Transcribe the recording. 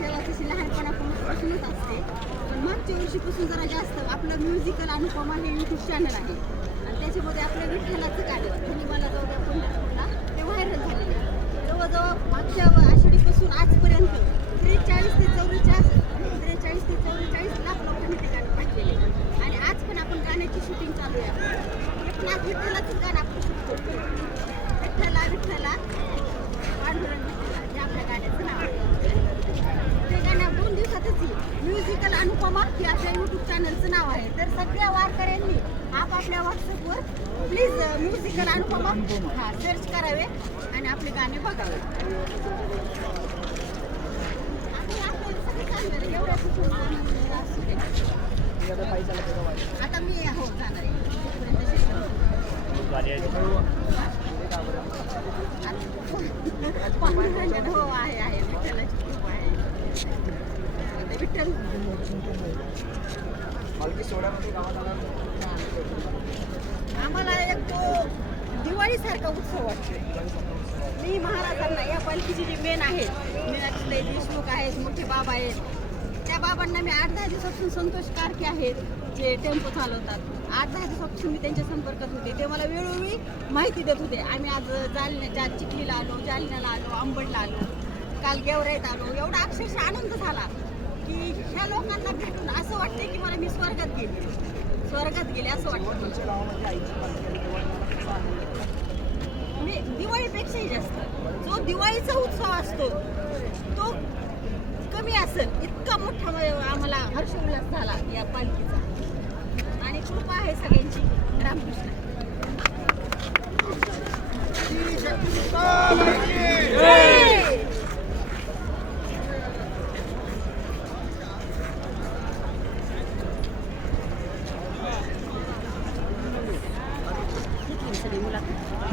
सेवा तशी लहानपणापासूनच असते, पण मागच्या वर्षीपासून जरा जास्त आपलं म्युझिकल अनुपमा हे यूट्यूब चॅनल आहे आणि त्याच्यामध्ये आपल्या विठ्ठलाचं गाणं तुम्ही मला जाऊ पंढरपूरला ते व्हायरल झालेलं आहे. जवळजवळ मागच्या आषाढीपासून आजपर्यंत 43 ते 44 लाख लोकांनी ते गाणं पाहिलेले आणि आज पण आपण गाण्याची शूटिंग चालू आहे. हे पण आज विठ्ठलाचंच गाणं आपण शूट करतो. विठ्ठला विठ्ठला पांडुरंग विठ्ठला हे आपल्या गाण्याचं नाव आहे. ते गाणं 2 दिवसातच येईल. म्युझिकल अनुपमा हे आपल्या यूट्यूब चॅनलचं नाव आहे. तर सगळ्या वारकऱ्यांनी आपापल्या व्हॉट्सअपवर प्लीज म्युझिकल अनुपमा सर्च करावे आणि आपले गाणे बघावे. आता मी हो जाणार आहे हो आहे विठ्ठलाची खूप आहे. विठ्ठल आम्हाला एक तो दिवाळीसारखा उत्सव वाटतो. मी महाराजांना या पालखीचे जे मेन आहेत मीनाक्षी देशमुख आहेत, मोठे बाबा आहेत, त्या बाबांना मी 8-10 दिवसापासून संतोष कारके आहेत जे टेम्पो चालवतात. 8-10 दिवसापासून मी त्यांच्या संपर्कात होते. ते मला वेळोवेळी माहिती देत होते. आम्ही आज चिखलीला आलो, जालन्याला आलो, अंबडला आलो, काल गेवराईत आलो. एवढा अक्षरशः आनंद झाला की ह्या लोकांना भेटून असं वाटते की मला मी स्वर्गात गेले असं वाटतं. मी दिवाळीपेक्षाही जास्त जो दिवाळीचा उत्सव असतो तो कमी असेल इतका मोठा आम्हाला हर्षोल्लास झाला या पालखीचा आणि कृपा आहे सगळ्यांची. रामकृष्ण.